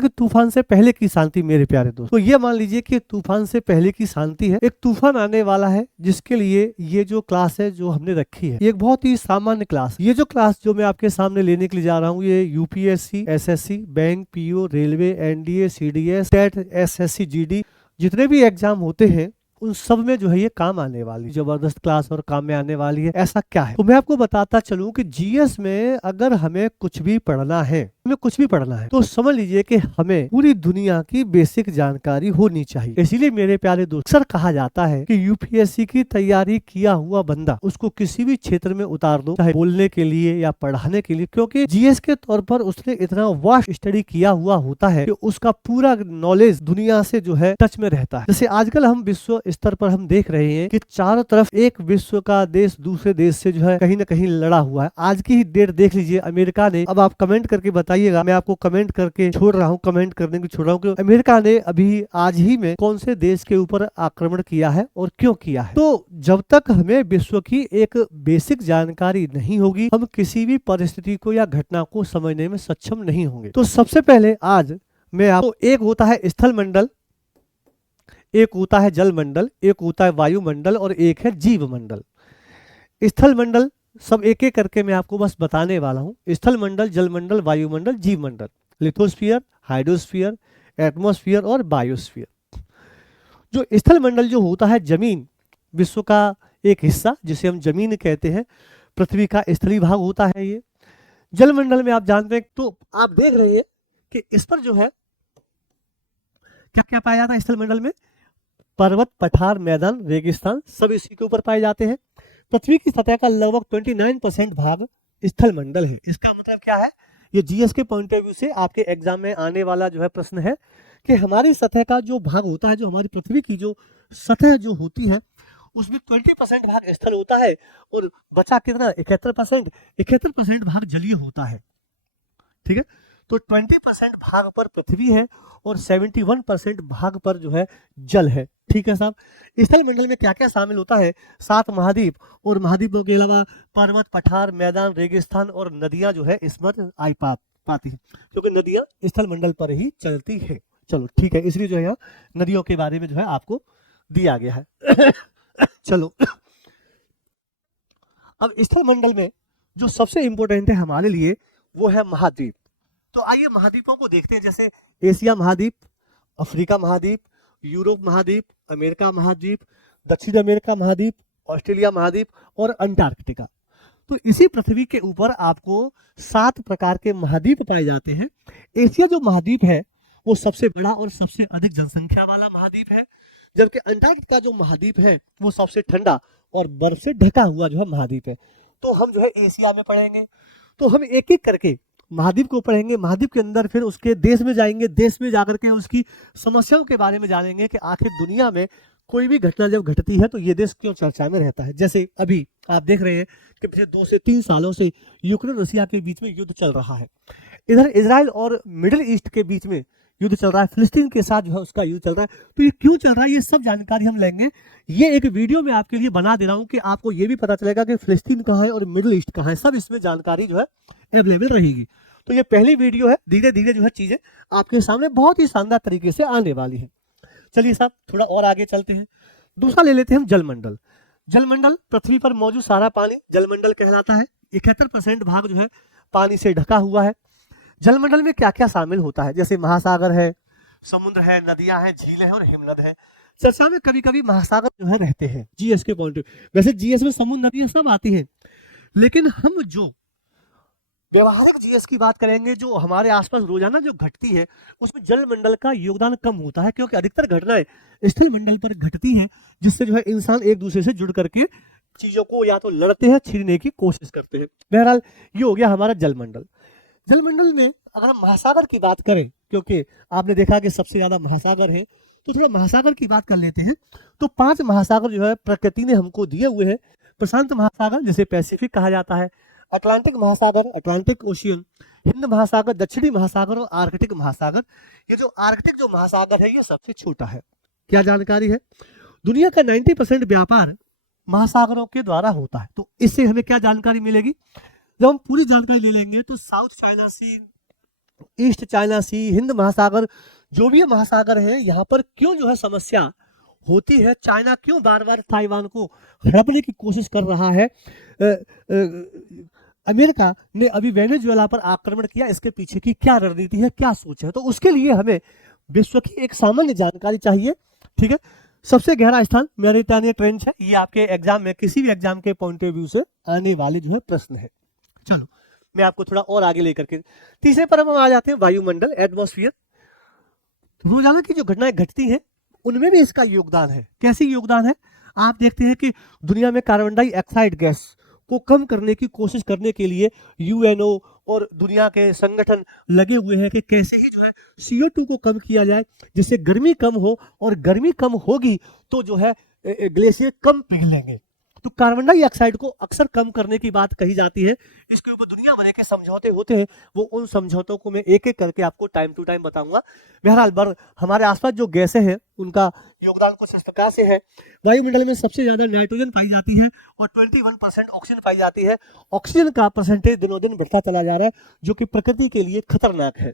कि तूफान से पहले की शांति मेरे प्यारे दोस्त। तो ये मान लीजिए कि तूफान से पहले की शांति है, एक तूफान आने वाला है जिसके लिए ये जो क्लास है जो हमने रखी है, ये एक बहुत ही सामान्य क्लास। ये जो क्लास जो मैं आपके सामने लेने के लिए जा रहा हूँ, ये UPSC, SSC, bank, PO, railway, NDA, CDS, TET, SSC, GD, जितने भी एग्जाम होते हैं उन सब में जो है ये काम आने वाली जबरदस्त क्लास और काम में आने वाली है। ऐसा क्या है तो मैं आपको बताता चलूं कि जीएस में अगर हमें कुछ भी पढ़ना है, हमें कुछ भी पढ़ना है तो समझ लीजिए कि हमें पूरी दुनिया की बेसिक जानकारी होनी चाहिए। इसीलिए मेरे प्यारे दोस्त, अक्सर कहा जाता है कि यूपीएससी की तैयारी किया हुआ बंदा उसको किसी भी क्षेत्र में उतार दो, चाहे बोलने के लिए या पढ़ाने के लिए, क्योंकि जीएस के तौर पर उसने इतना वास्ट स्टडी किया हुआ होता है कि उसका पूरा नॉलेज दुनिया से जो है टच में रहता है। जैसे आजकल हम विश्व स्तर पर हम देख रहे हैं कि चारों तरफ एक विश्व का देश दूसरे देश से जो है कहीं ना कहीं लड़ा हुआ है। आज की ही डेट देख लीजिए, अमेरिका ने, अब आप कमेंट करके बताइएगा, मैं आपको कमेंट करके छोड़ रहा हूँ, कमेंट करने को छोड़ रहा हूँ कि अमेरिका ने अभी आज ही में कौन से देश के ऊपर आक्रमण किया है और क्यों किया है। तो जब तक हमें विश्व की एक बेसिक जानकारी नहीं होगी, हम किसी भी परिस्थिति को या घटना को समझने में सक्षम नहीं होंगे। तो सबसे पहले आज मैं आपको, एक होता है स्थल मंडल, एक होता है जल मंडल, एक होता है वायुमंडल और एक है जीव मंडल। स्थल मंडल सब एक एक करके मैं आपको बस बताने वाला हूं। स्थल मंडल, जल मंडल, वायुमंडल, जीव मंडल, लिथोस्फीयर, हाइड्रोस्फीयर, एटमॉस्फेयर और बायोस्फीयर। जो स्थल मंडल जो होता है जमीन, विश्व का एक हिस्सा जिसे हम जमीन कहते हैं, पृथ्वी का स्थलीय भाग होता है ये। जल मंडल में आप जानते हैं, तो आप देख रहे हैं कि इस पर जो है क्या क्या पाया जाता है स्थल मंडल में, पर्वत, पठार, मैदान, रेगिस्तान सब इसी के ऊपर पाए जाते हैं। पृथ्वी की सतह का लगभग 29% भाग स्थल मंडल है। इसका मतलब क्या है, ये जीएस के पॉइंट ऑफ व्यू से आपके एग्जाम में आने वाला जो है प्रश्न है कि हमारी सतह का जो भाग होता है, जो हमारी पृथ्वी की जो सतह जो होती है उसमें 20% भाग स्थल होता है और बचा कितना, 71%, 71% भाग जलीय होता है। ठीक है, तो 20% भाग पर पृथ्वी है और 71% भाग पर जो है जल है। ठीक है साहब, स्थल मंडल में क्या क्या शामिल होता है, 7 महाद्वीप और महाद्वीपों के अलावा पर्वत, पठार, मैदान, रेगिस्तान और नदियां जो है इसमें आई पाती हैं, क्योंकि नदियां स्थल मंडल पर ही चलती है। चलो ठीक है, इसलिए जो है नदियों के बारे में जो है आपको दिया गया है। चलो, अब स्थल मंडल में जो सबसे इंपॉर्टेंट है हमारे लिए वो है महाद्वीप। तो आइए महाद्वीपों को देखते हैं, जैसे एशिया महाद्वीप, अफ्रीका महाद्वीप, यूरोप महाद्वीप, अमेरिका महाद्वीप, दक्षिण अमेरिका महाद्वीप, ऑस्ट्रेलिया महाद्वीप और अंटार्कटिका। तो इसी पृथ्वी के ऊपर आपको 7 प्रकार के महाद्वीप पाए जाते हैं। एशिया जो महाद्वीप है वो सबसे बड़ा और सबसे अधिक जनसंख्या वाला महाद्वीप है, जबकि अंटार्कटिका जो महाद्वीप है वो सबसे ठंडा और बर्फ से ढका हुआ जो है महाद्वीप है। तो हम जो है एशिया में पढ़ेंगे, तो हम एक एक करके महाद्वीप को पढ़ेंगे, महाद्वीप के अंदर फिर उसके देश में जाएंगे, देश में जाकर के उसकी समस्याओं के बारे में जानेंगे कि आखिर दुनिया में कोई भी घटना जब घटती है तो ये देश क्यों चर्चा में रहता है। जैसे अभी आप देख रहे हैं कि पिछले 2 से 3 सालों से यूक्रेन रशिया के बीच में युद्ध चल रहा है, इधर इजराइल और मिडिल ईस्ट के बीच में युद्ध चल रहा है, फिलिस्तीन के साथ जो है उसका युद्ध चल रहा है। तो ये क्यों चल रहा है, ये सब जानकारी हम लेंगे। ये एक वीडियो में आपके लिए बना दे रहा हूँ कि आपको ये भी पता चलेगा कि फिलिस्तीन कहाँ है और मिडिल ईस्ट कहाँ है, सब इसमें जानकारी जो है अवेलेबल रहेगी। तो ये पहली वीडियो है, धीरे धीरे जो है चीजें आपके सामने बहुत ही शानदार तरीके से आने वाली है। चलिए साहब थोड़ा और आगे चलते हैं, दूसरा ले लेते हैं हम जलमंडल। जलमंडल पृथ्वी पर मौजूद सारा पानी जलमंडल कहलाता है। 71% भाग जो है पानी से ढका हुआ है। जलमंडल में क्या क्या शामिल होता है, जैसे महासागर है, समुद्र है, नदियां हैं, झीलें हैं और हिमनद है। चर्चा में कभी कभी महासागर जो है रहते हैं जीएस के पॉइंट, वैसे जीएस में समुद्र, नदियां सब आती हैं, लेकिन हम जो व्यवहारिक जीएस की बात करेंगे, जो हमारे आसपास रोजाना जो घटती है उसमें जल मंडल का योगदान कम होता है, क्योंकि अधिकतर घटनाएं स्थल मंडल पर घटती हैं, जिससे जो है इंसान एक दूसरे से जुड़ करके चीजों को या तो लड़ते हैं, छीनने की कोशिश करते हैं। बहरहाल ये हो गया हमारा जलमंडल। जलमंडल में अगर हम महासागर की बात करें, क्योंकि आपने देखा कि सबसे ज्यादा महासागर हैं, तो थोड़ा महासागर की बात कर लेते हैं। तो 5 महासागर जो है प्रकृति ने हमको दिए हुए हैं। प्रशांत महासागर जिसे पैसिफिक कहा जाता है, अटलांटिक महासागर, अटलांटिक ओशियन, हिंद महासागर, दक्षिणी महासागर और आर्कटिक महासागर। ये जो आर्कटिक जो महासागर है ये सबसे छोटा है। क्या जानकारी है, दुनिया का 90% व्यापार महासागरों के द्वारा होता है। तो इससे हमें क्या जानकारी मिलेगी, जब हम पूरी जानकारी ले लेंगे तो साउथ चाइना सी, ईस्ट चाइना सी, हिंद महासागर, जो भी महासागर है, यहाँ पर क्यों जो है समस्या होती है, चाइना क्यों बार बार ताइवान को हड़पने की कोशिश कर रहा है, अमेरिका ने अभी वेनेजुएला पर आक्रमण किया, इसके पीछे की क्या रणनीति है, क्या सोच है, तो उसके लिए हमें विश्व की एक सामान्य जानकारी चाहिए। ठीक है, सबसे गहरा स्थान मेडिटेरेनियन ट्रेंच है, ये आपके एग्जाम में किसी भी एग्जाम के पॉइंट ऑफ व्यू से आने वाले जो है प्रश्न है। चलो मैं आपको थोड़ा और आगे लेकर के तीसरे पर हम आ जाते हैं, वायुमंडल, एटमॉस्फेयर। रोजाना की जो घटनाएं घटती हैं उनमें भी इसका योगदान है। कैसे योगदान है? आप देखते हैं कि दुनिया में कार्बन डाइऑक्साइड गैस को कम करने की कोशिश करने के लिए यूएनओ और दुनिया के संगठन लगे हुए हैं कि कैसे ही जो है CO2 को कम किया जाए, जिससे गर्मी कम हो, और गर्मी कम होगी तो जो है ग्लेशियर कम पिघलेंगे। तो कार्बन डाइऑक्साइड को अक्सर कम करने की बात कही जाती है, इसके ऊपर दुनिया भर के समझौते होते हैं। वो उन समझौतों को मैं एक एक करके आपको टाइम टू टाइम बताऊंगा। बहरहाल हमारे आसपास जो गैसें हैं उनका योगदान कुछ इस प्रकार से है। वायुमंडल में सबसे ज्यादा नाइट्रोजन पाई जाती है और 21% ऑक्सीजन पाई जाती है। ऑक्सीजन का परसेंटेज दिनों दिन बढ़ता चला जा रहा है, जो कि प्रकृति के लिए खतरनाक है।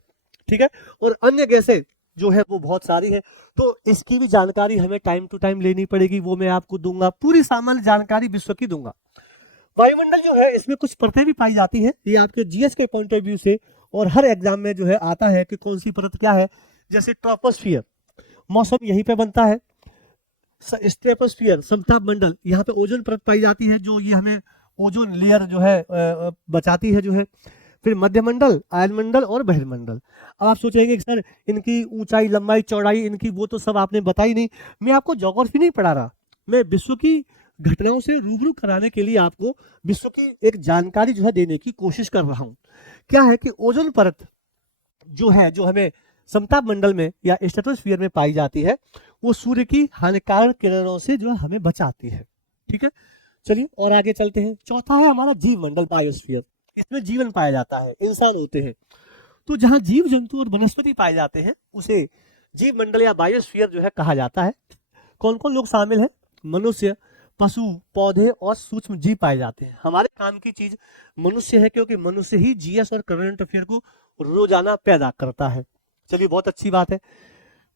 ठीक है, और अन्य गैसें जो है वो बहुत सारी है, तो इसकी भी जानकारी हमें टाइम टू टाइम लेनी पड़ेगी, वो मैं आपको दूंगा, पूरी सामान्य जानकारी विश्व की दूंगा। वायुमंडल जो है इसमें कुछ परतें भी पाई जाती हैं, ये आपके जीएस के पॉइंट ऑफ व्यू से और हर एग्जाम में जो है आता है कि कौन सी परत क्या है। जैसे ट्रोपोस्फियर, मौसम यहीं पे बनता है। स्ट्रेटोस्फियर, समताप मंडल, यहाँ पे ओजोन परत पाई जाती है, जो ये हमें ओजोन लेयर जो है बचाती है जो है। फिर मध्यमंडल, आयनमंडल और बहिर्मंडल। अब आप सोचेंगे कि सर इनकी ऊंचाई, लंबाई, चौड़ाई इनकी वो तो सब आपने बताई नहीं। मैं आपको ज्योग्राफी नहीं पढ़ा रहा, मैं विश्व की घटनाओं से रूबरू कराने के लिए आपको विश्व की एक जानकारी जो है देने की कोशिश कर रहा हूँ। क्या है कि ओजोन परत जो है, जो हमें समताप मंडल में या स्ट्रेटोस्फीयर में पाई जाती है, वो सूर्य की हानिकारक किरणों से जो है हमें बचाती है। ठीक है, चलिए और आगे चलते हैं। चौथा है हमारा जीव मंडल, बायोस्फीयर। इसमें जीवन पाया जाता है, इंसान होते हैं, तो जहां जीव जंतु और वनस्पति पाए जाते हैं उसे जीव मंडल या बायोस्फीयर जो है कहा जाता है। कौन कौन लोग शामिल हैं? मनुष्य, पशु, पौधे और सूक्ष्म जीव पाए जाते हैं। हमारे काम की चीज मनुष्य है, क्योंकि मनुष्य ही जीएस और करंट अफेयर को रोजाना पैदा करता है। चलिए बहुत अच्छी बात है।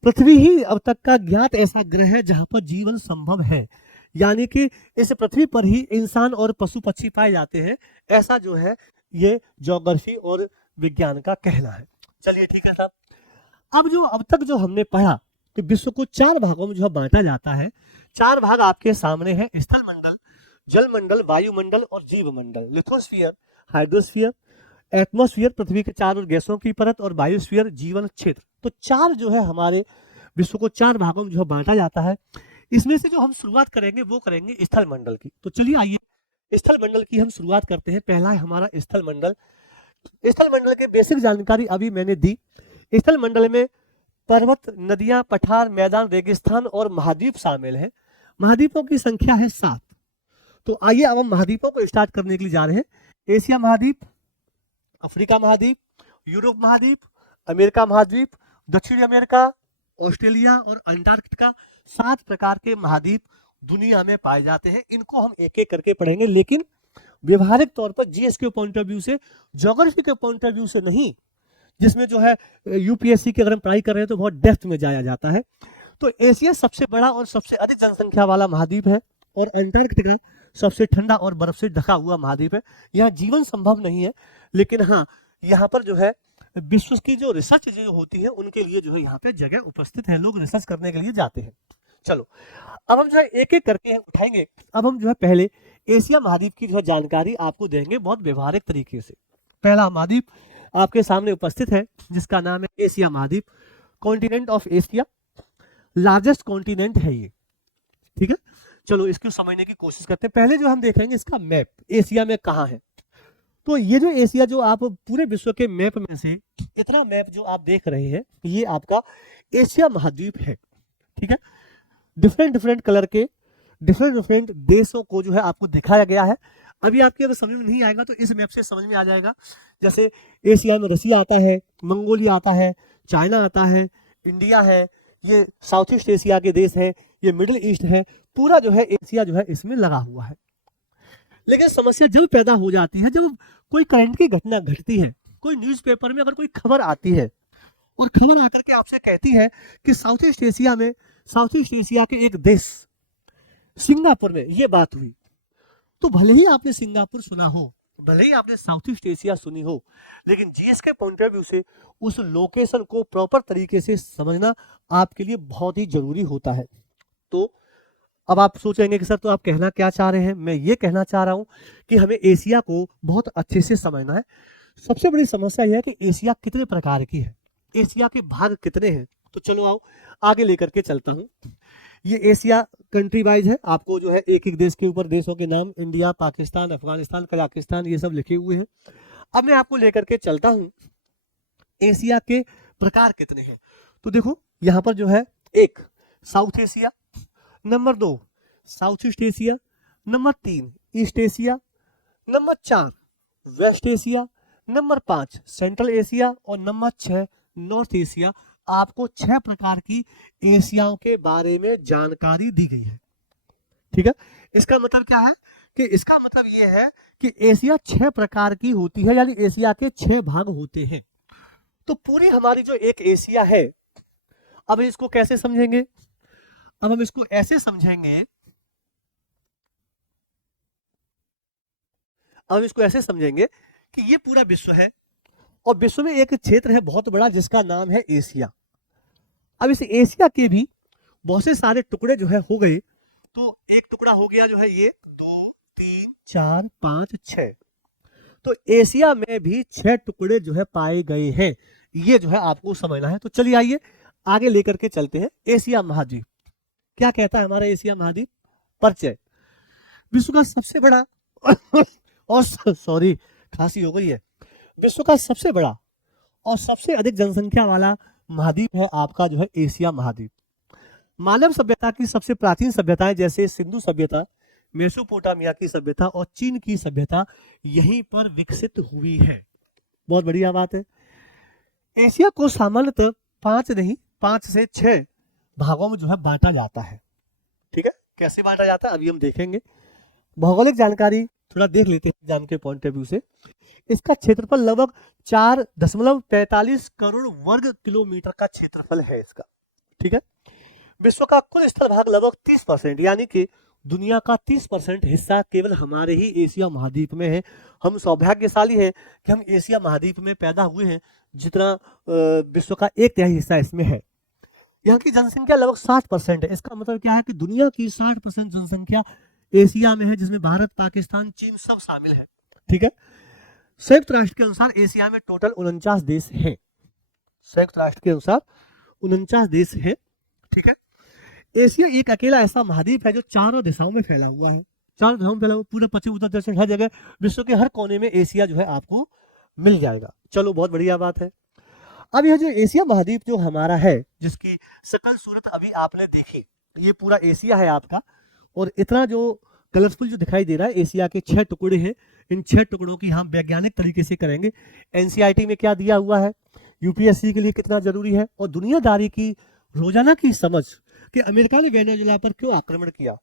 पृथ्वी ही अब तक का ज्ञात ऐसा ग्रह है जहां पर जीवन संभव है, यानी कि इस पृथ्वी पर ही इंसान और पशु पक्षी पाए जाते हैं, ऐसा जो है ये ज्योग्राफी और विज्ञान का कहना है। चलिए ठीक है साहब, अब जो अब तक जो हमने पढ़ा कि विश्व को 4 भागों में जो बांटा जाता है, 4 भाग आपके सामने हैं, स्थल मंडल, जल मंडल, वायुमंडल और जीव मंडल। लिथोस्फीयर, हाइड्रोस्फीयर, एटमॉस्फेयर पृथ्वी के चारों गैसों की परत, और बायोस्फीयर जीवन क्षेत्र। तो 4 जो है हमारे विश्व को 4 भागों में जो बांटा जाता है। इसमें से जो हम शुरुआत करेंगे वो करेंगे स्थल मंडल की। तो चलिए आइए स्थल मंडल की हम शुरुआत करते हैं। पहला है हमारा स्थल मंडल। स्थल मंडल के बेसिक जानकारी अभी मैंने दी। स्थल मंडल में पर्वत, नदियां, पठार, मैदान, रेगिस्तान और महाद्वीप शामिल हैं। महाद्वीपों की संख्या है 7। तो आइए अब हम महाद्वीपों को स्टार्ट करने के लिए जा रहे हैं। एशिया महाद्वीप, अफ्रीका महाद्वीप, यूरोप महाद्वीप, अमेरिका महाद्वीप, दक्षिण अमेरिका, ऑस्ट्रेलिया और अंटार्कटिका। 7 प्रकार के महाद्वीप दुनिया में पाए जाते हैं। इनको हम एक एक करके पढ़ेंगे, लेकिन व्यवहारिक तौर पर जीएस के पॉइंट ऑफ व्यू से, ज्योग्राफी के पॉइंट ऑफ व्यू से नहीं, जिसमें जो है यूपीएससी की अगर हम पढ़ाई कर रहे हैं तो बहुत डेप्थ में जाया जाता है। तो एशिया सबसे बड़ा और सबसे अधिक जनसंख्या वाला महाद्वीप है, और अंटार्कटिका सबसे ठंडा और बर्फ से ढका हुआ महाद्वीप है। यहाँ जीवन संभव नहीं है, लेकिन हाँ यहाँ पर जो है विश्व की जो रिसर्च जो होती है उनके लिए जो है यहाँ पे जगह उपस्थित है, लोग रिसर्च करने के लिए जाते हैं। चलो अब हम जो है एक एक करके उठाएंगे। अब हम जो है पहले एशिया महाद्वीप की जो है जानकारी आपको देंगे बहुत व्यवहारिक तरीके से। पहला महाद्वीप आपके सामने उपस्थित है, जिसका नाम है एशिया महाद्वीप। Continent of Asia, largest continent है ये। ठीक है, चलो इसको समझने की कोशिश करते हैं। पहले जो हम देखेंगे इसका मैप, एशिया में कहाँ है। तो ये जो एशिया, जो आप पूरे विश्व के मैप में से इतना मैप जो आप देख रहे हैं, ये आपका एशिया महाद्वीप है। ठीक है, डिफरेंट डिफरेंट कलर के डिफरेंट डिफरेंट देशों को जो है आपको दिखाया गया है। अभी आपके अगर समझ में नहीं आएगा तो इस मैप से समझ में आ जाएगा। जैसे एशिया में रसिया आता है, मंगोलिया आता है, चाइना आता है, इंडिया है, ये साउथ ईस्ट एशिया के देश है, ये मिडिल ईस्ट है, पूरा जो है एशिया जो है इसमें लगा हुआ है। लेकिन समस्या जब पैदा हो जाती है, जब कोई करंट की घटना घटती है, कोई न्यूज़पेपर में अगर कोई खबर आती है और खबर आकर के आपसे कहती है कि साउथ ईस्ट एशिया में, साउथ ईस्ट एशिया के एक देश सिंगापुर में ये बात हुई, तो भले ही आपने सिंगापुर सुना हो, भले ही आपने साउथ ईस्ट एशिया सुनी हो, लेकिन जीएस के पॉइंट ऑफ व्यू से उस लोकेशन को प्रॉपर तरीके से समझना आपके लिए बहुत ही जरूरी होता है। तो अब आप सोचेंगे कि सर तो आप कहना क्या चाह रहे हैं? मैं ये कहना चाह रहा हूं कि हमें एशिया को बहुत अच्छे से समझना है। सबसे बड़ी समस्या यह है कि एशिया कितने प्रकार की है, एशिया के भाग कितने हैं। तो चलो आओ आगे लेकर के चलता हूं। ये एशिया कंट्री वाइज है, आपको जो है एक एक देश के ऊपर देशों के नाम इंडिया, पाकिस्तान, अफगानिस्तान, कजाकिस्तान ये सब लिखे हुए हैं। अब मैं आपको लेकर के चलता हूं एशिया के प्रकार कितने हैं। तो देखो यहाँ पर जो है, एक South Asia, number 2 South East Asia, number 3 East Asia, number 4 West Asia, number 5 Central Asia और नंबर 6 नॉर्थ एशिया। आपको 6 प्रकार की एशियाओं के बारे में जानकारी दी गई है। ठीक है, इसका मतलब क्या है कि इसका मतलब यह है कि एशिया 6 प्रकार की होती है, यानी एशिया के 6 भाग होते हैं। तो पूरी हमारी जो एक एशिया है, अब इसको कैसे समझेंगे? अब हम इसको ऐसे समझेंगे, अब इसको ऐसे समझेंगे कि ये पूरा विश्व है और विश्व में एक क्षेत्र है बहुत बड़ा जिसका नाम है एशिया। अब इस एशिया के भी बहुत से सारे टुकड़े जो है हो गए। तो एक टुकड़ा हो गया जो है ये 2 3 4 5 6। तो एशिया में भी 6 टुकड़े जो है पाए गए हैं, ये जो है आपको समझना है। तो चलिए आइए आगे लेकर के चलते हैं। एशिया महाद्वीप क्या कहता है हमारा एशिया महाद्वीप? परिचय, विश्व का सबसे बड़ा और सॉरी खांसी हो गई है, विश्व का सबसे बड़ा और सबसे अधिक जनसंख्या वाला महाद्वीप है आपका जो है एशिया महाद्वीप। मानव सभ्यता की सबसे प्राचीन सभ्यताएं जैसे सिंधु सभ्यता, मेसोपोटामिया की सभ्यता और चीन की सभ्यता यहीं पर विकसित हुई है। बहुत बढ़िया बात है। एशिया को सामान्यतः 5 नहीं 5 से 6 भागों में जो है बांटा जाता है। ठीक है, कैसे बांटा जाता है अभी हम देखेंगे। भौगोलिक जानकारी थोड़ा देख लेते हैं एग्जाम के पॉइंट ऑफ व्यू से। इसका क्षेत्रफल लगभग 4.45 करोड़ वर्ग किलोमीटर का क्षेत्रफल है इसका। ठीक है, विश्व का कुल स्थल भाग लगभग 30%, यानी कि दुनिया का 30% हिस्सा केवल हमारे ही एशिया महाद्वीप में है। हम सौभाग्यशाली हैं कि हम एशिया महाद्वीप में पैदा हुए हैं, जितना विश्व का 1/3 हिस्सा इसमें है। यहाँ की जनसंख्या लगभग 60% है। इसका मतलब क्या है कि दुनिया की 60% जनसंख्या एशिया में है, जिसमें भारत, पाकिस्तान, चीन सब शामिल है। ठीक है, संयुक्त राष्ट्र के अनुसार एशिया में टोटल 49 देश हैं। संयुक्त राष्ट्र के अनुसार 49 देश हैं। ठीक है, एशिया एक अकेला ऐसा महाद्वीप है जो चारों दिशाओं में फैला हुआ है। चारों दिशाओं में फैला हुआ, पूरे पश्चिम उत्तर दक्षिण हर जगह विश्व के हर कोने में एशिया जो है आपको मिल जाएगा। चलो बहुत बढ़िया बात है। अब यह जो एशिया महाद्वीप जो हमारा है, जिसकी शकल सूरत अभी आपने देखी, ये पूरा एशिया है आपका। और इतना जो कलरफुल जो दिखाई दे रहा है, एशिया के 6 टुकड़े हैं। इन 6 टुकड़ों की हम वैज्ञानिक तरीके से करेंगे। एनसीईआरटी में क्या दिया हुआ है, यूपीएससी के लिए कितना जरूरी है, और दुनियादारी की रोजाना की समझ कि अमेरिका ने वेनेजुएला पर क्यों आक्रमण किया,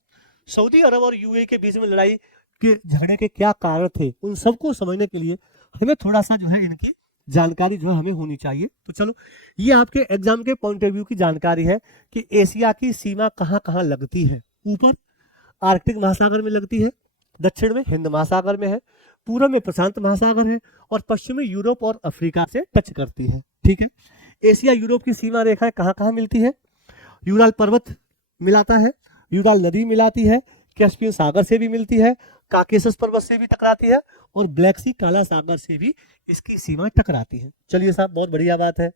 सऊदी अरब और यूएई के बीच में लड़ाई के झगड़े के क्या कारण थे, उन सबको समझने के लिए हमें थोड़ा सा जो है इनकी जानकारी जो है हमें होनी चाहिए। तो चलो, ये आपके एग्जाम के पॉइंट ऑफ व्यू की जानकारी है कि एशिया की सीमा कहाँ कहाँ लगती है। ऊपर आर्कटिक महासागर में लगती है, दक्षिण में हिंद महासागर में है, पूर्व में प्रशांत महासागर है और पश्चिम में यूरोप और अफ्रीका से टच करती है। ठीक है, एशिया यूरोप की सीमा रेखाएं कहाँ कहाँ मिलती है? यूराल पर्वत मिलाता है, यूराल नदी मिलाती है, कैस्पियन सागर से भी मिलती है, काकेशस पर्वत से भी टकराती है और ब्लैक सी काला सागर से भी इसकी सीमा टकराती है। चलिए साहब, बहुत बढ़िया बात है,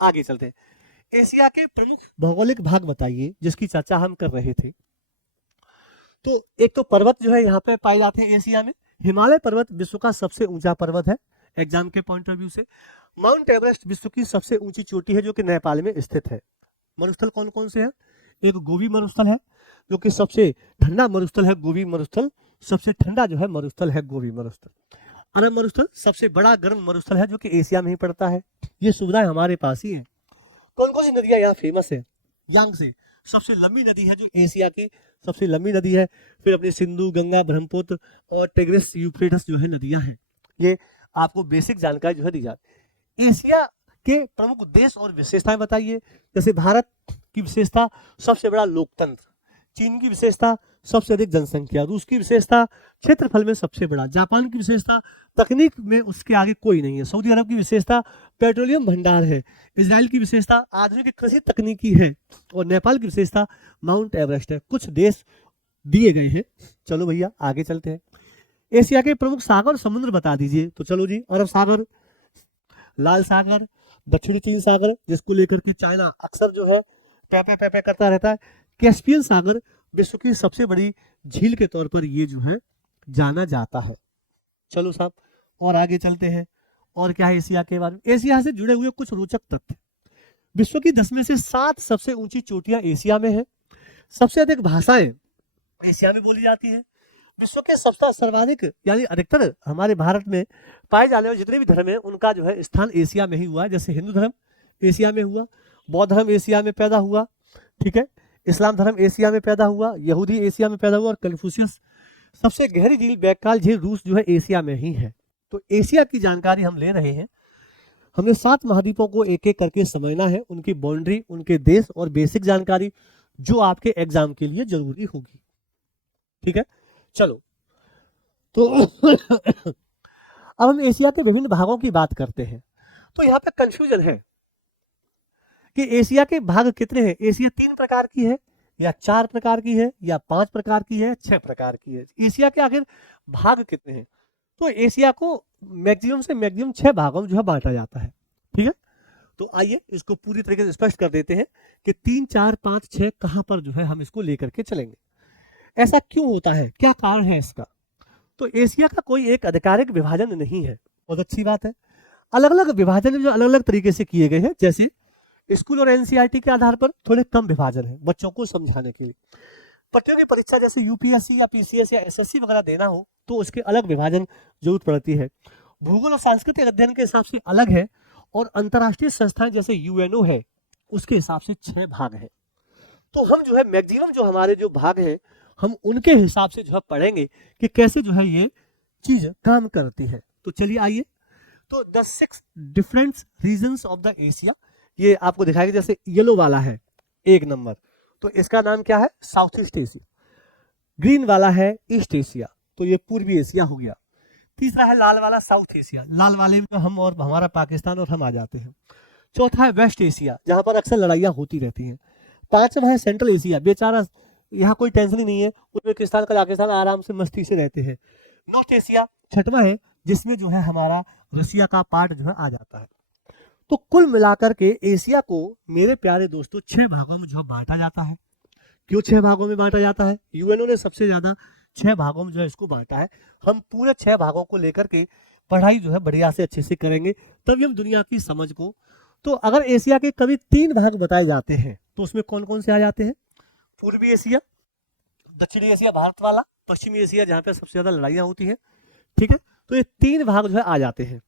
आगे चलते हैं। एशिया के प्रमुख भौगोलिक भाग बताइए, जिसकी चर्चा हम कर रहे थे। तो एक तो पर्वत जो है यहाँ पे पाए जाते हैं एशिया में। हिमालय पर्वत विश्व का सबसे ऊंचा पर्वत है एग्जाम के पॉइंट ऑफ व्यू से। माउंट एवरेस्ट विश्व की सबसे ऊंची चोटी है जो कि नेपाल में स्थित है। मरुस्थल कौन कौन से हैं? एक गोबी मरुस्थल है जो कि सबसे ठंडा मरुस्थल है, गोबी मरुस्थल सबसे ठंडा जो है मरुस्थल है गोबी मरुस्थल। अरब मरुस्थल सबसे बड़ा गर्म मरुस्थल है जो कि एशिया में ही पड़ता है। ये सुविधाएं हमारे पास ही है। कौन कौन सी नदियां यहाँ फेमस है? यांगसे सबसे लंबी नदी है जो एशिया की सबसे लंबी नदी है। फिर अपनी सिंधु, गंगा, ब्रह्मपुत्र और टिग्रिस, यूफ्रेटस जो है नदियां हैं। ये आपको बेसिक जानकारी जो है दी जाती है। एशिया के प्रमुख देश और विशेषताएं बताइए। जैसे भारत की विशेषता सबसे बड़ा लोकतंत्र, चीन की विशेषता सबसे अधिक जनसंख्या, रूस की विशेषता क्षेत्रफल में सबसे बड़ा, जापान की विशेषता तकनीक में उसके आगे कोई नहीं है, सऊदी अरब की विशेषता पेट्रोलियम भंडार है, इजराइल की विशेषता आधुनिक कृषि तकनीकी है और नेपाल की विशेषता माउंट एवरेस्ट है। कुछ देश दिए गए हैं। चलो भैया आगे चलते हैं। एशिया के प्रमुख सागर और समुद्र बता दीजिए। तो चलो जी, अरब सागर, लाल सागर, दक्षिणी चीन सागर जिसको लेकर के चाइना अक्सर जो है पे करता रहता है, कैस्पियन सागर विश्व की सबसे बड़ी झील के तौर पर ये जो है जाना जाता है। चलो साहब और आगे चलते हैं। और क्या है एशिया के बारे में? एशिया से जुड़े हुए कुछ रोचक तथ्य। विश्व की 10 में से 7 सबसे ऊंची चोटियां एशिया में है। सबसे अधिक भाषाएं एशिया में बोली जाती है। विश्व के सबसे सर्वाधिक यानी अधिकतर हमारे भारत में पाए जाने वाले जितने भी धर्म हैं उनका जो है स्थान एशिया में ही हुआ है। जैसे हिंदू धर्म एशिया में हुआ, बौद्ध धर्म एशिया में पैदा हुआ, ठीक है, इस्लाम धर्म एशिया में पैदा हुआ, यहूदी एशिया में पैदा हुआ और कन्फ्यूशियस। सबसे गहरी झील बैकाल झील रूस जो है एशिया में ही है। तो एशिया की जानकारी हम ले रहे हैं। हमने 7 महाद्वीपों को एक एक करके समझना है, उनकी बाउंड्री, उनके देश और बेसिक जानकारी जो आपके एग्जाम के लिए जरूरी होगी। ठीक है, चलो तो अब हम एशिया के विभिन्न भागों की बात करते हैं। तो यहाँ पे कंफ्यूजन है कि एशिया के भाग कितने हैं। एशिया 3 प्रकार की है या 4 प्रकार की है या 5 प्रकार की है, 6 प्रकार की है। एशिया के आखिर भाग कितने हैं? तो एशिया को मैक्सिमम से मैक्सिमम 6 भागों में जो है बांटा जाता है। ठीक है, तो आइए इसको पूरी तरीके से स्पष्ट कर देते हैं कि 3, 4, 5, 6 कहां पर जो है हम इसको लेकर के चलेंगे। ऐसा क्यों होता है, क्या कारण है इसका? तो एशिया का कोई एक आधिकारिक विभाजन नहीं है। बहुत अच्छी बात है। अलग अलग विभाजन जो अलग अलग तरीके से किए गए हैं। जैसे स्कूल और एनसीईआरटी के आधार पर थोड़े कम विभाजन है बच्चों को समझाने के लिए। प्रतियोगी परीक्षा जैसे यूपीएससी या पीसीएस या एसएससी वगैरह देना हो तो उसके अलग विभाजन जरूरत पड़ती है। भूगोल और सांस्कृतिक अध्ययन के हिसाब से अलग है और अंतर्राष्ट्रीय संस्थाएं जैसे यूएनओ है उसके हिसाब से 6 भाग है। तो हम जो है मैक्सिमम जो हमारे जो भाग हैं हम उनके हिसाब से जो है पढ़ेंगे कि कैसे जो है ये चीज काम करती है। तो चलिए आइए, तो the 6 different regions of the Asia ये आपको दिखाएगा। जैसे येलो वाला है 1 नंबर, तो इसका नाम क्या है? South East Asia. ग्रीन वाला है ईस्ट एशिया, तो ये पूर्वी एशिया हो गया। तीसरा है लाल वाला साउथ एशिया, लाल वाले में हम और हमारा पाकिस्तान और हम आ जाते हैं। चौथा है वेस्ट एशिया जहां पर अक्सर लड़ाइयां होती रहती हैं। 5वां है सेंट्रल एशिया, बेचारा यहाँ कोई टेंशन ही नहीं है, उज्बेकिस्तान कजाकिस्तान आराम से मस्ती से रहते हैं। नॉर्थ एशिया 6वां है जिसमें जो है हमारा रसिया का पार्ट जो है आ जाता है। तो कुल मिलाकर के एशिया को मेरे प्यारे दोस्तों 6 भागों में जो बांटा जाता है। क्यों 6 भागों में बांटा जाता है? यूएनओ ने सबसे ज्यादा 6 भागों में जो है इसको बांटा है। हम पूरे 6 भागों को लेकर के पढ़ाई जो है बढ़िया से अच्छे से करेंगे तभी हम दुनिया की समझ को। तो अगर एशिया के कभी 3 भाग बताए जाते हैं तो उसमें कौन कौन से आ जाते हैं? पूर्वी एशिया, दक्षिणी एशिया भारत वाला, पश्चिमी एशिया जहां पे सबसे ज्यादा लड़ाइयां होती हैं। ठीक है, तो ये 3 भाग जो है आ जाते हैं,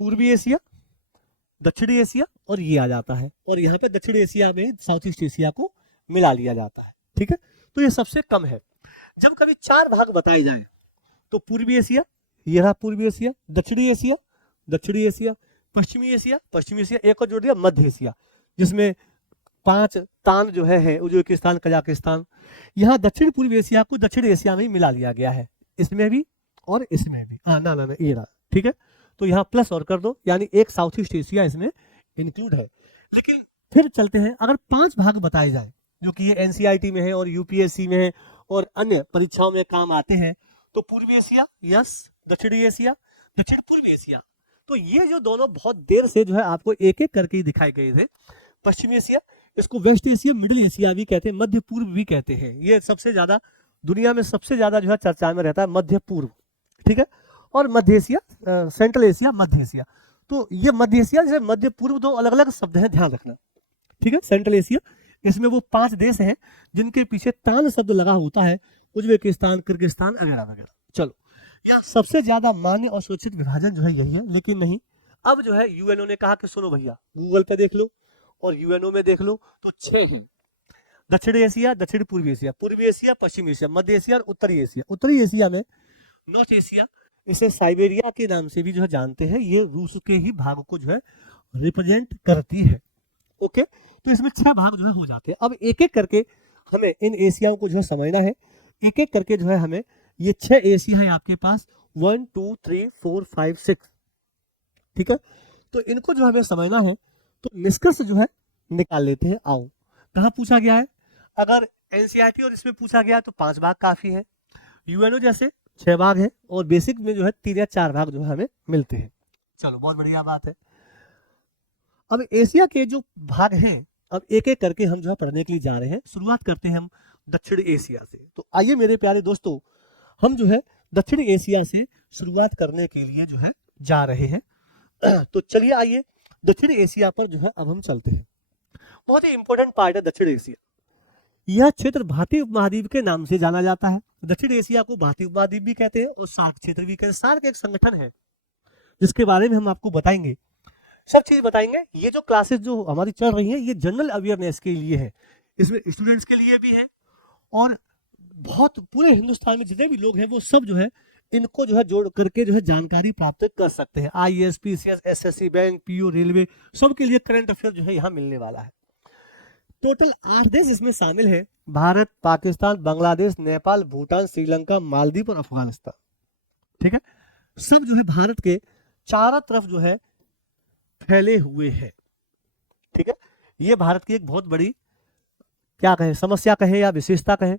पूर्वी एशिया, दक्षिणी एशिया और ये आ जाता है। और यहाँ पे दक्षिणी एशिया में साउथ ईस्ट एशिया को मिला लिया जाता है। ठीक है, तो ये सबसे कम है। जब कभी 4 भाग बताए जाए तो पूर्वी एशिया, ये रहा पूर्वी एशिया, दक्षिणी एशिया, दक्षिणी एशिया, पश्चिमी एशिया, पश्चिमी एशिया, एक और जोड़ दिया मध्य एशिया जिसमें 5 तान जो है उज्बेकिस्तान कजाकिस्तान। यहाँ दक्षिण पूर्वी एशिया को दक्षिण एशिया में ही मिला लिया गया है, इसमें भी और इसमें भी। ना ये रहा। ठीक है, तो यहाँ प्लस और कर दो, यानी एक साउथ ईस्ट एशिया इसमें इंक्लूड है। लेकिन फिर चलते हैं, अगर 5 भाग बताए जाए जो कि ये एनसीईआरटी में है और यूपीएससी में है और अन्य परीक्षाओं में काम आते हैं, तो पूर्वी एशिया यस, दक्षिणी एशिया, दक्षिण पूर्वी एशिया। तो ये जो दोनों बहुत देर से जो है आपको एक एक करके दिखाए गए थे। पश्चिमी एशिया, इसको वेस्ट एशिया, मिडिल एशिया भी कहते हैं, मध्य पूर्व भी कहते हैं। ये सबसे ज्यादा दुनिया में सबसे ज्यादा जो है चर्चा में रहता है मध्य पूर्व। ठीक है, और मध्य एशिया, सेंट्रल एशिया, मध्य एशिया। तो ये मध्य एशिया जैसे मध्य पूर्व 2 अलग अलग शब्द हैं, ध्यान रखना। ठीक है, सेंट्रल एशिया इसमें वो 5 देश हैं जिनके पीछे तान शब्द लगा होता है, उज्बेकिस्तान, किर्गिस्तान वगैरह वगैरह। चलो, यह सबसे ज्यादा मान्य और सूचित विभाजन जो है यही है। लेकिन नहीं, अब जो है यूएनओ ने कहा कि सुनो भैया, गूगल पे देख लो और यूएनओ में देख लो तो 6 हैं। दक्षिण एशिया, दक्षिण पूर्वी एशिया, पूर्वी एशिया, पश्चिमी एशिया, मध्य एशिया और उत्तरी एशिया। उत्तरी एशिया में नॉर्थ एशिया, इसे साइबेरिया के नाम से भी जो है जानते हैं। ये रूस के ही भाग को जो है रिप्रेजेंट करती है। ओके, तो इसमें 6 भाग जो है हो जाते हैं। अब एक एक करके हमें इन एशियाओं को जो है समझना है। एक एक करके जो है हमें ये 6 एशिया है आपके पास, 1 2 3 4 5 6, ठीक है। तो इनको जो हमें समझना है, तो निष्कर्ष जो है निकाल लेते हैं। आओ, कहाँ पूछा गया है? अगर एनसीईआरटी और इसमें पूछा गया तो 5 भाग काफी है, यूएनओ जैसे 6 भाग है, और बेसिक में जो है 3 या 4 भाग जो है हमें मिलते हैं। चलो, बहुत बढ़िया बात है। अब एशिया के जो भाग हैं, अब एक एक करके हम जो है पढ़ने के लिए जा रहे हैं। शुरुआत करते हैं हम दक्षिण एशिया से। तो आइए मेरे प्यारे दोस्तों, हम जो है दक्षिण एशिया से शुरुआत करने के लिए जो है जा रहे हैं। तो चलिए आइए दक्षिण एशिया पर जो है अब हम चलते हैं। बहुत ही इंपॉर्टेंट पार्ट है दक्षिण एशिया। यह क्षेत्र भारतीय उपमहाद्वीप के नाम से जाना जाता है। दक्षिण एशिया को भारतीय उपमहाद्वीप भी कहते हैं और सार्क क्षेत्र भी कहते हैं। सार्क एक संगठन है जिसके बारे में हम आपको बताएंगे, सब चीज बताएंगे। ये जो क्लासेस जो हमारी चल रही है, ये जनरल अवेयरनेस के लिए है, इसमें स्टूडेंट्स के लिए भी है, और बहुत पूरे हिंदुस्तान में जितने भी लोग हैं वो सब जो है इनको जो है जोड़ करके जो है जानकारी प्राप्त कर सकते हैं। IAS, PCS, SSC, bank, PO, railway, सबके लिए करंट अफेयर जो है यहाँ मिलने वाला है। टोटल 8 देश इसमें शामिल है: भारत, पाकिस्तान, बांग्लादेश, नेपाल, भूटान, श्रीलंका, मालदीव और अफगानिस्तान। ठीक है, सब जो है भारत के चारों तरफ जो है फैले हुए हैं। ठीक है, ये भारत की एक बहुत बड़ी क्या कहें, समस्या कहें या विशेषता कहें,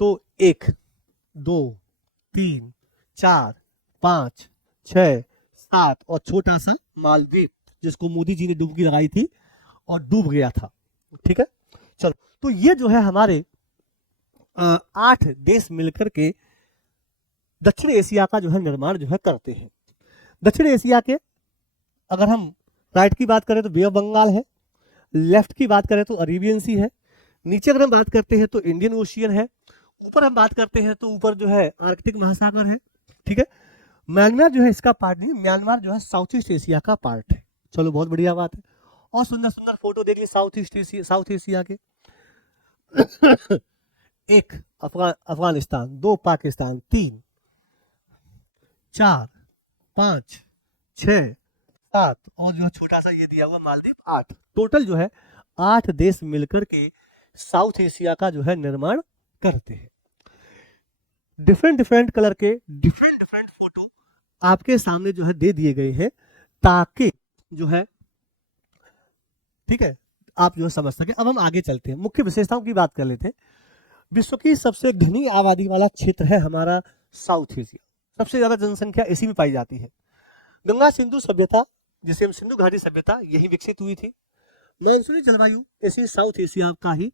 तो 1 2 3 4 5 6 7 और छोटा सा मालदीव जिसको मोदी जी ने डुबकी लगाई थी और डूब गया था। ठीक है, चलो, तो ये जो है हमारे 8 देश मिलकर के दक्षिण एशिया का जो है निर्माण जो है करते हैं। दक्षिण एशिया के अगर हम राइट की बात करें तो बे ऑफ बंगाल है, लेफ्ट की बात करें तो अरेबियन सी है, नीचे अगर हम बात करते हैं तो इंडियन ओशियन है, ऊपर हम बात करते हैं तो ऊपर जो है आर्कटिक महासागर है। ठीक है, म्यांमार जो है इसका पार्ट नहीं, म्यांमार जो है साउथ ईस्ट एशिया का पार्ट है। चलो, बहुत बढ़िया बात है। और सुंदर सुंदर फोटो देख ली साउथ एशिया के। 1 अफगानिस्तान, 2 पाकिस्तान, 3 4 5 6 7 और जो छोटा सा ये दिया हुआ मालदीव 8। टोटल जो है 8 देश मिलकर के साउथ एशिया का जो है निर्माण करते हैं। डिफरेंट डिफरेंट कलर के डिफरेंट डिफरेंट फोटो आपके सामने जो है दे दिए गए हैं ताकि जो है, ठीक है, आप जो है समझ सके। अब हम आगे चलते हैं, मुख्य विशेषताओं की बात कर लेते हैं। विश्व की सबसे घनी आबादी वाला क्षेत्र है हमारा साउथ एशिया। सबसे ज्यादा जनसंख्या इसी में पाई जाती है। गंगा सिंधु सभ्यता, जिसे हम सिंधु घाटी सभ्यता, यही विकसित हुई थी। मानसूनी जलवायु इसी साउथ एशिया का ही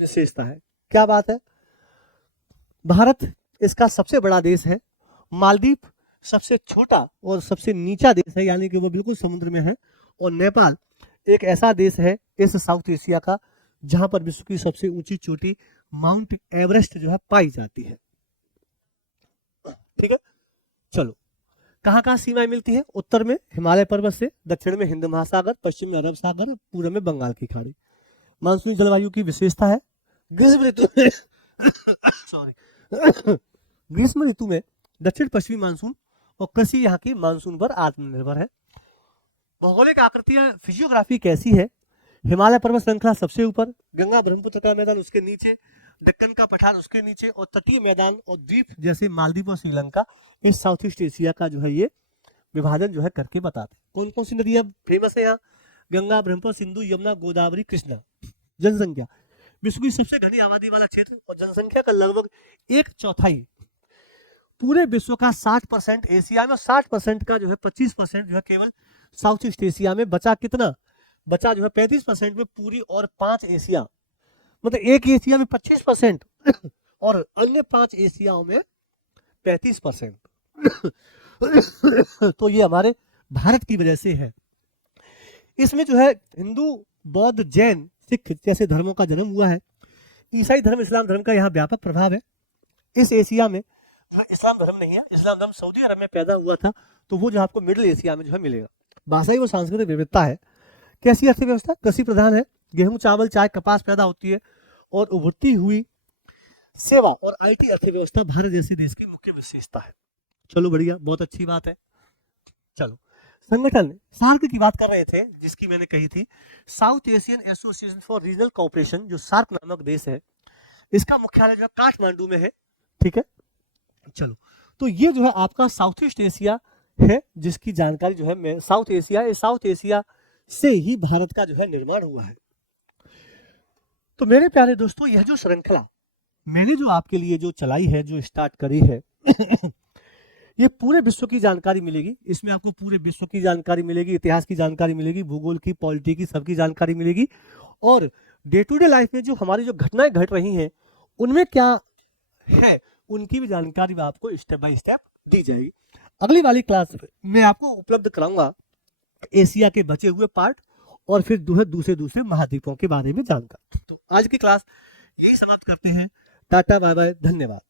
विशेषता है। क्या बात है, भारत इसका सबसे बड़ा देश है, मालदीव सबसे छोटा और सबसे नीचा देश है, यानी कि वो बिल्कुल समुद्र में है, और नेपाल एक ऐसा देश है इस साउथ एशिया का जहां पर विश्व की सबसे ऊंची चोटी माउंट एवरेस्ट जो है पाई जाती है। ठीक है, चलो, कहाँ कहाँ सीमाएं मिलती है? उत्तर में हिमालय पर्वत से, दक्षिण में हिंद महासागर, पश्चिम में अरब सागर, पूर्व में बंगाल की खाड़ी। मानसूनी जलवायु की विशेषता है ग्रीष्म ऋतु में सॉरी ग्रीष्म ऋतु में दक्षिण पश्चिमी मानसून और कृषि यहाँ की मानसून पर आत्मनिर्भर है। भौगोलिक आकृतियां, फिजियोग्राफी कैसी है? हिमालय पर्वत श्रृंखला सबसे ऊपर, गंगा ब्रह्मपुत्र का मैदान उसके नीचे, दक्कन का पठार उसके नीचे, और तटीय मैदान और द्वीप जैसे मालदीव और श्रीलंका इस साउथ ईस्ट एशिया का जो है ये विभाजन जो है करके बताते हैं। कौन कौन सी नदियां फेमस है यहाँ? गंगा, ब्रह्मपुत्र, सिंधु, यमुना, गोदावरी, कृष्णा। जनसंख्या, विश्व की सबसे घनी आबादी वाला क्षेत्र और जनसंख्या का लगभग 1/4 पूरे विश्व का 60% एशिया में, 60% का जो है 25% जो है केवल साउथ ईस्ट एशिया में। बचा कितना? बचा जो है 35% में पूरी और 5 एशिया, मतलब एक एशिया में 25% और अन्य 5 एशियाओं में 35%। तो ये हमारे भारत की वजह से है। इसमें जो है हिंदू, बौद्ध, जैन, सिख जैसे धर्मों का जन्म हुआ है। ईसाई धर्म, इस्लाम धर्म का यहाँ व्यापक प्रभाव है। इस एशिया में जो इस्लाम धर्म नहीं है, इस्लाम धर्म सऊदी अरब में पैदा हुआ था, तो वो जो आपको मिडिल एशिया में जो है मिलेगा। भाषाई व सांस्कृतिक विविधता है। कैसी अर्थव्यवस्था? कृषि प्रधान है, गेहूं, चावल, चाय, कपास पैदा होती है, और उभरती हुई सेवा और आईटी अर्थव्यवस्था भारत जैसे देश की मुख्य विशेषता है। चलो बढ़िया, बहुत अच्छी बात है। चलो, संगठन सार्क की बात कर रहे थे, जिसकी मैंने कही थी south Asian association for regional cooperation, जो सार्क नामक देश है, इसका मुख्यालय जो काठमांडू में है। ठीक है, चलो, तो ये जो है आपका साउथ ईस्ट एशिया है, जिसकी जानकारी जो है मैं साउथ एशिया से ही भारत का जो है निर्माण हुआ है। तो मेरे प्यारे दोस्तों, यह जो श्रृंखला मैंने जो आपके लिए जो चलाई है, जो स्टार्ट करी है ये पूरे विश्व की जानकारी मिलेगी। इसमें आपको पूरे विश्व की जानकारी मिलेगी, इतिहास की जानकारी मिलेगी, भूगोल की, पॉलिटी की, सबकी जानकारी मिलेगी। और डे टू डे लाइफ में जो हमारी जो घटनाएं घट रही हैं उनमें क्या है, उनकी भी जानकारी मैं आपको स्टेप बाय स्टेप दी जाएगी। अगली वाली क्लास में आपको उपलब्ध कराऊंगा एशिया के बचे हुए पार्ट और फिर दूसरे महाद्वीपों के बारे में जानकर। तो आज की क्लास यही समाप्त करते हैं। टाटा बाय बाय, धन्यवाद।